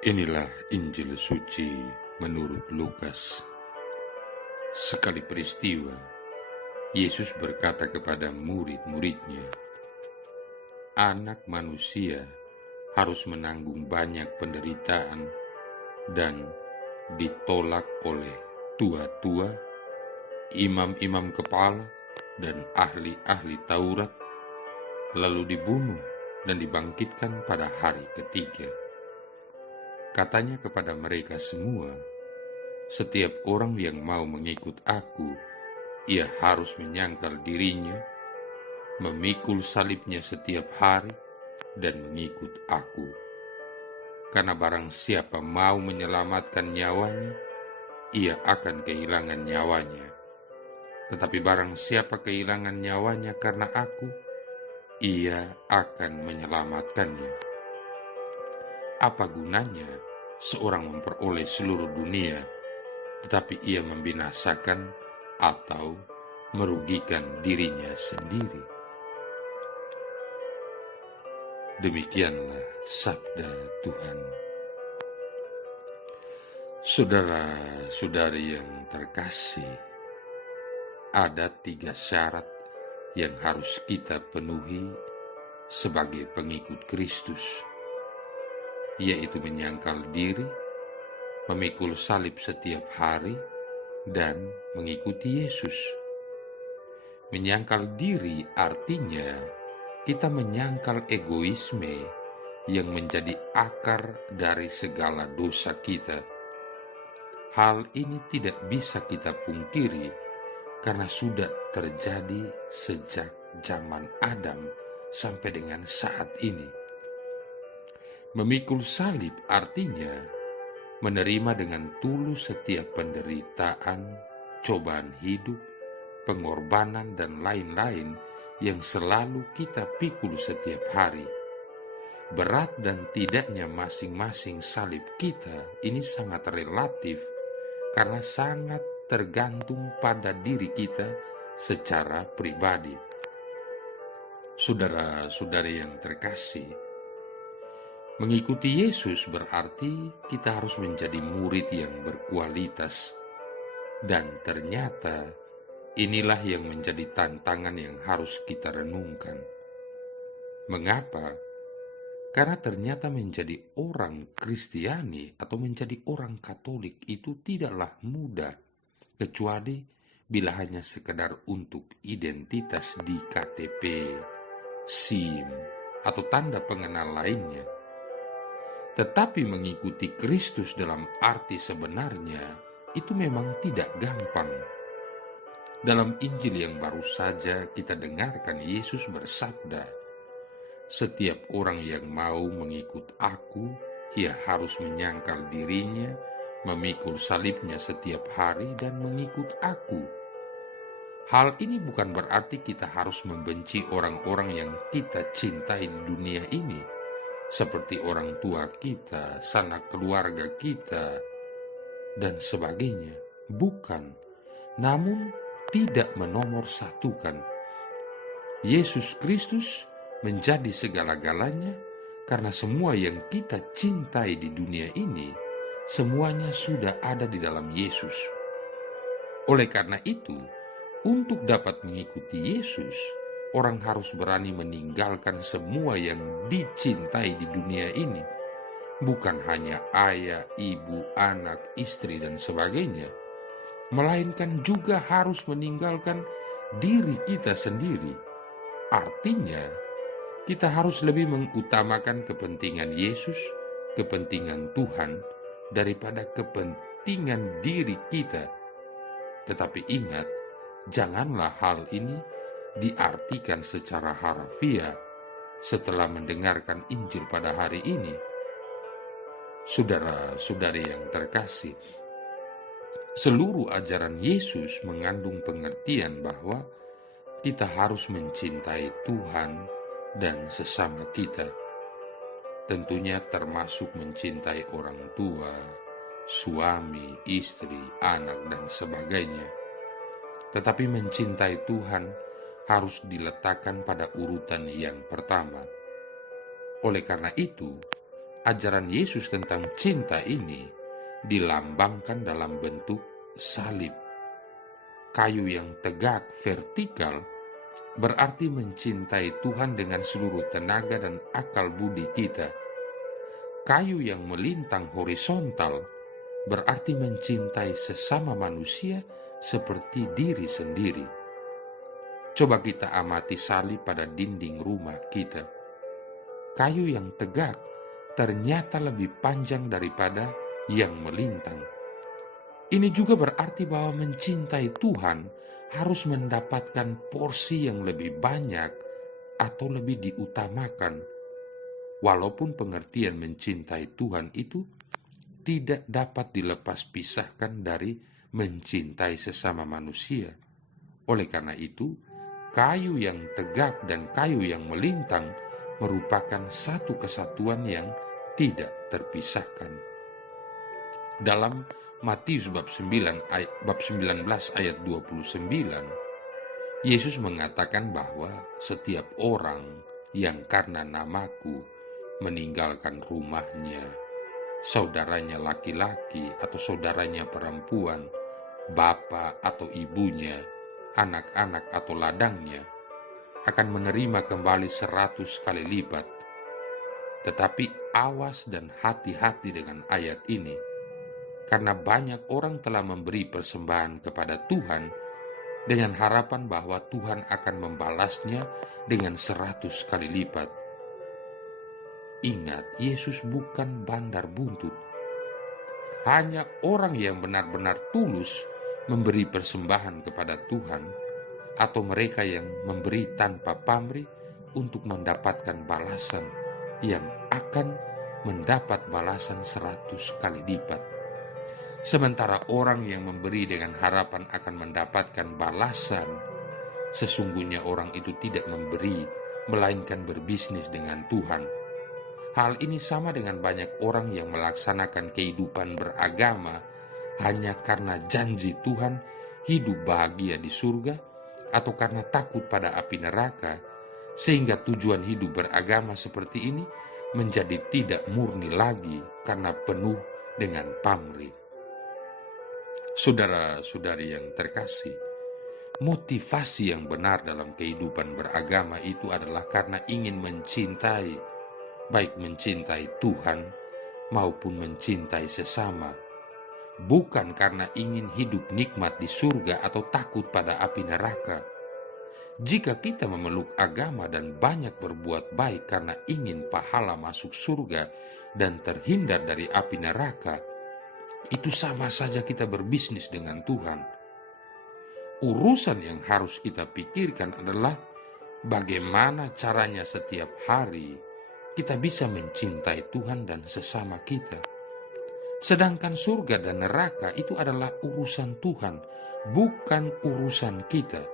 Inilah Injil suci menurut Lukas. Sekali peristiwa, Yesus berkata kepada murid-muridnya, "Anak manusia harus menanggung banyak penderitaan dan ditolak oleh tua-tua, imam-imam kepala, dan ahli-ahli Taurat, lalu dibunuh dan dibangkitkan pada hari ketiga." Katanya kepada mereka semua, "Setiap orang yang mau mengikut aku, ia harus menyangkal dirinya, memikul salibnya setiap hari, dan mengikut aku. Karena barang siapa mau menyelamatkan nyawanya, ia akan kehilangan nyawanya. Tetapi barang siapa kehilangan nyawanya karena aku, ia akan menyelamatkannya. Apa gunanya seorang memperoleh seluruh dunia, tetapi ia membinasakan atau merugikan dirinya sendiri?" Demikianlah sabda Tuhan. Saudara-saudari yang terkasih, ada 3 syarat yang harus kita penuhi sebagai pengikut Kristus, yaitu menyangkal diri, memikul salib setiap hari, dan mengikuti Yesus. Menyangkal diri artinya kita menyangkal egoisme yang menjadi akar dari segala dosa kita. Hal ini tidak bisa kita pungkiri karena sudah terjadi sejak zaman Adam sampai dengan saat ini. Memikul salib artinya menerima dengan tulus setiap penderitaan, cobaan hidup, pengorbanan, dan lain-lain yang selalu kita pikul setiap hari. Berat dan tidaknya masing-masing salib kita ini sangat relatif karena sangat tergantung pada diri kita secara pribadi. Saudara-saudari yang terkasih, mengikuti Yesus berarti kita harus menjadi murid yang berkualitas, dan ternyata inilah yang menjadi tantangan yang harus kita renungkan. Mengapa? Karena ternyata menjadi orang Kristiani atau menjadi orang Katolik itu tidaklah mudah, kecuali bila hanya sekedar untuk identitas di KTP, SIM, atau tanda pengenal lainnya. Tetapi mengikuti Kristus dalam arti sebenarnya itu memang tidak gampang. Dalam Injil yang baru saja kita dengarkan, Yesus bersabda, "Setiap orang yang mau mengikut aku, ia harus menyangkal dirinya, memikul salibnya setiap hari, dan mengikut aku." Hal ini bukan berarti kita harus membenci orang-orang yang kita cintai di dunia ini, seperti orang tua kita, sanak keluarga kita, dan sebagainya. Bukan, namun tidak menomorsatukan. Yesus Kristus menjadi segala-galanya karena semua yang kita cintai di dunia ini, semuanya sudah ada di dalam Yesus. Oleh karena itu, untuk dapat mengikuti Yesus, orang harus berani meninggalkan semua yang dicintai di dunia ini. Bukan hanya ayah, ibu, anak, istri, dan sebagainya, melainkan juga harus meninggalkan diri kita sendiri. Artinya, kita harus lebih mengutamakan kepentingan Yesus, kepentingan Tuhan, daripada kepentingan diri kita. Tetapi ingat, janganlah hal ini diartikan secara harfiah setelah mendengarkan Injil pada hari ini. Saudara-saudari yang terkasih, seluruh ajaran Yesus mengandung pengertian bahwa kita harus mencintai Tuhan dan sesama kita. Tentunya termasuk mencintai orang tua, suami, istri, anak, dan sebagainya. Tetapi mencintai Tuhan harus diletakkan pada urutan yang pertama. Oleh karena itu, Ajaran Yesus tentang cinta ini dilambangkan dalam bentuk salib. Kayu yang tegak vertikal berarti mencintai Tuhan dengan seluruh tenaga dan akal budi kita. Kayu yang melintang horizontal berarti mencintai sesama manusia seperti diri sendiri. Coba kita amati salib pada dinding rumah kita. Kayu yang tegak ternyata lebih panjang daripada yang melintang. Ini juga berarti bahwa mencintai Tuhan harus mendapatkan porsi yang lebih banyak atau lebih diutamakan. Walaupun pengertian mencintai Tuhan itu tidak dapat dilepas pisahkan dari mencintai sesama manusia. Oleh karena itu, kayu yang tegak dan kayu yang melintang merupakan satu kesatuan yang tidak terpisahkan. Dalam Matius bab 19 ayat 29, Yesus mengatakan bahwa setiap orang yang karena namaku meninggalkan rumahnya, saudaranya laki-laki atau saudaranya perempuan, bapak atau ibunya, anak-anak atau ladangnya, akan menerima kembali 100 kali lipat. Tetapi awas dan hati-hati dengan ayat ini, karena banyak orang telah memberi persembahan kepada Tuhan dengan harapan bahwa Tuhan akan membalasnya dengan 100 kali lipat. Ingat, Yesus bukan bandar buntut. Hanya orang yang benar-benar tulus memberi persembahan kepada Tuhan, atau mereka yang memberi tanpa pamrih untuk mendapatkan balasan yang akan mendapat balasan 100 kali lipat. Sementara orang yang memberi dengan harapan akan mendapatkan balasan, sesungguhnya orang itu tidak memberi, melainkan berbisnis dengan Tuhan. Hal ini sama dengan banyak orang yang melaksanakan kehidupan beragama hanya karena janji Tuhan hidup bahagia di surga, atau karena takut pada api neraka, sehingga tujuan hidup beragama seperti ini menjadi tidak murni lagi karena penuh dengan pamrih. Saudara-saudari yang terkasih, motivasi yang benar dalam kehidupan beragama itu adalah karena ingin mencintai, baik mencintai Tuhan maupun mencintai sesama, bukan karena ingin hidup nikmat di surga atau takut pada api neraka. Jika kita memeluk agama dan banyak berbuat baik karena ingin pahala masuk surga dan terhindar dari api neraka, itu sama saja kita berbisnis dengan Tuhan. Urusan yang harus kita pikirkan adalah bagaimana caranya setiap hari kita bisa mencintai Tuhan dan sesama kita. Sedangkan surga dan neraka itu adalah urusan Tuhan, bukan urusan kita.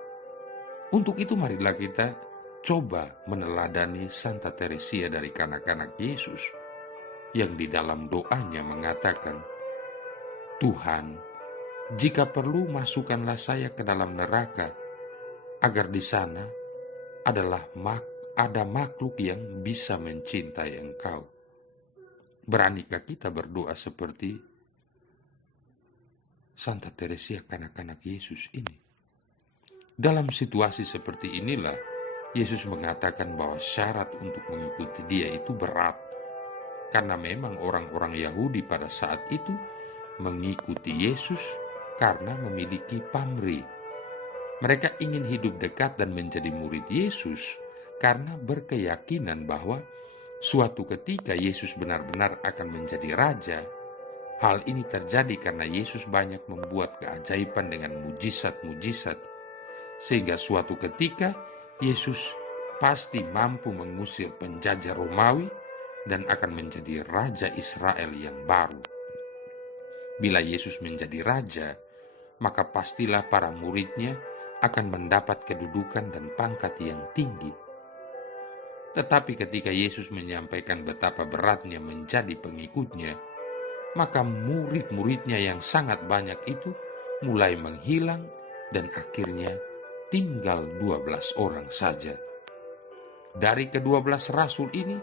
Untuk itu marilah kita coba meneladani Santa Teresia dari kanak-kanak Yesus, yang di dalam doanya mengatakan, Tuhan, jika perlu masukkanlah saya ke dalam neraka, agar di sana ada makhluk yang bisa mencintai Engkau. Beranikah kita berdoa seperti Santa Teresia kanak-kanak Yesus ini? Dalam situasi seperti inilah, Yesus mengatakan bahwa syarat untuk mengikuti Dia itu berat, karena memang orang-orang Yahudi pada saat itu mengikuti Yesus karena memiliki pamrih. Mereka ingin hidup dekat dan menjadi murid Yesus karena berkeyakinan bahwa suatu ketika Yesus benar-benar akan menjadi raja. Hal ini terjadi karena Yesus banyak membuat keajaiban dengan mujizat-mujizat, sehingga suatu ketika Yesus pasti mampu mengusir penjajah Romawi dan akan menjadi raja Israel yang baru. Bila Yesus menjadi raja, maka pastilah para muridnya akan mendapat kedudukan dan pangkat yang tinggi. Tetapi ketika Yesus menyampaikan betapa beratnya menjadi pengikutnya, maka murid-muridnya yang sangat banyak itu mulai menghilang dan akhirnya tinggal 12 orang saja. Dari ke-12 rasul ini,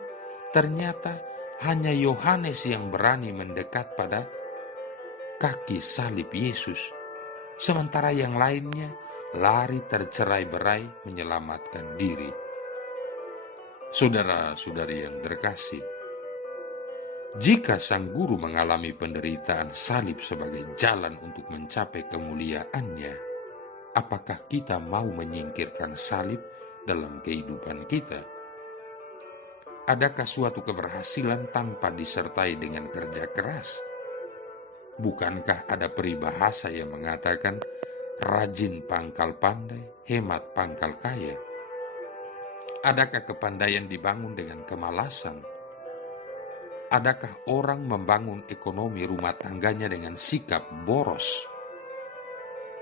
ternyata hanya Yohanes yang berani mendekat pada kaki salib Yesus, sementara yang lainnya lari tercerai-berai menyelamatkan diri. Saudara-saudari yang terkasih, jika sang guru mengalami penderitaan salib sebagai jalan untuk mencapai kemuliaannya, apakah kita mau menyingkirkan salib dalam kehidupan kita? Adakah suatu keberhasilan tanpa disertai dengan kerja keras? Bukankah ada peribahasa yang mengatakan, rajin pangkal pandai, hemat pangkal kaya? Adakah kepandaian dibangun dengan kemalasan? Adakah orang membangun ekonomi rumah tangganya dengan sikap boros?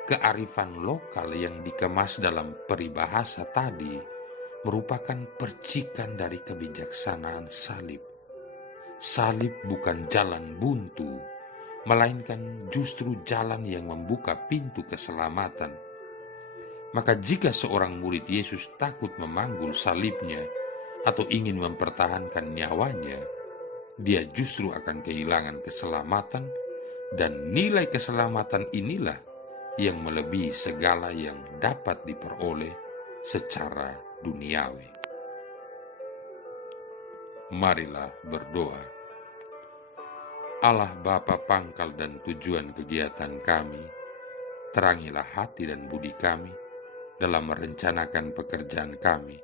Kearifan lokal yang dikemas dalam peribahasa tadi merupakan percikan dari kebijaksanaan salib. Salib bukan jalan buntu, melainkan justru jalan yang membuka pintu keselamatan. Maka jika seorang murid Yesus takut memanggul salibnya atau ingin mempertahankan nyawanya, dia justru akan kehilangan keselamatan, dan nilai keselamatan inilah yang melebihi segala yang dapat diperoleh secara duniawi. Marilah berdoa. Allah Bapa pangkal dan tujuan kegiatan kami, terangilah hati dan budi kami dalam merencanakan pekerjaan kami.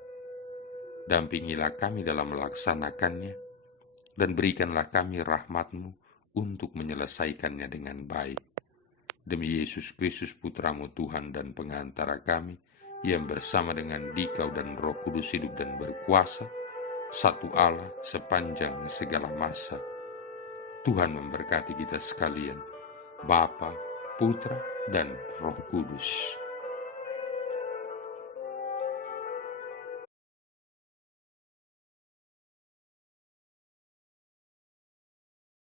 Dampingilah kami dalam melaksanakannya, dan berikanlah kami rahmat-Mu untuk menyelesaikannya dengan baik. Demi Yesus Kristus Putra-Mu Tuhan dan pengantara kami, yang bersama dengan Dikau dan Roh Kudus hidup dan berkuasa, satu Allah sepanjang segala masa. Tuhan memberkati kita sekalian, Bapa, Putra, dan Roh Kudus.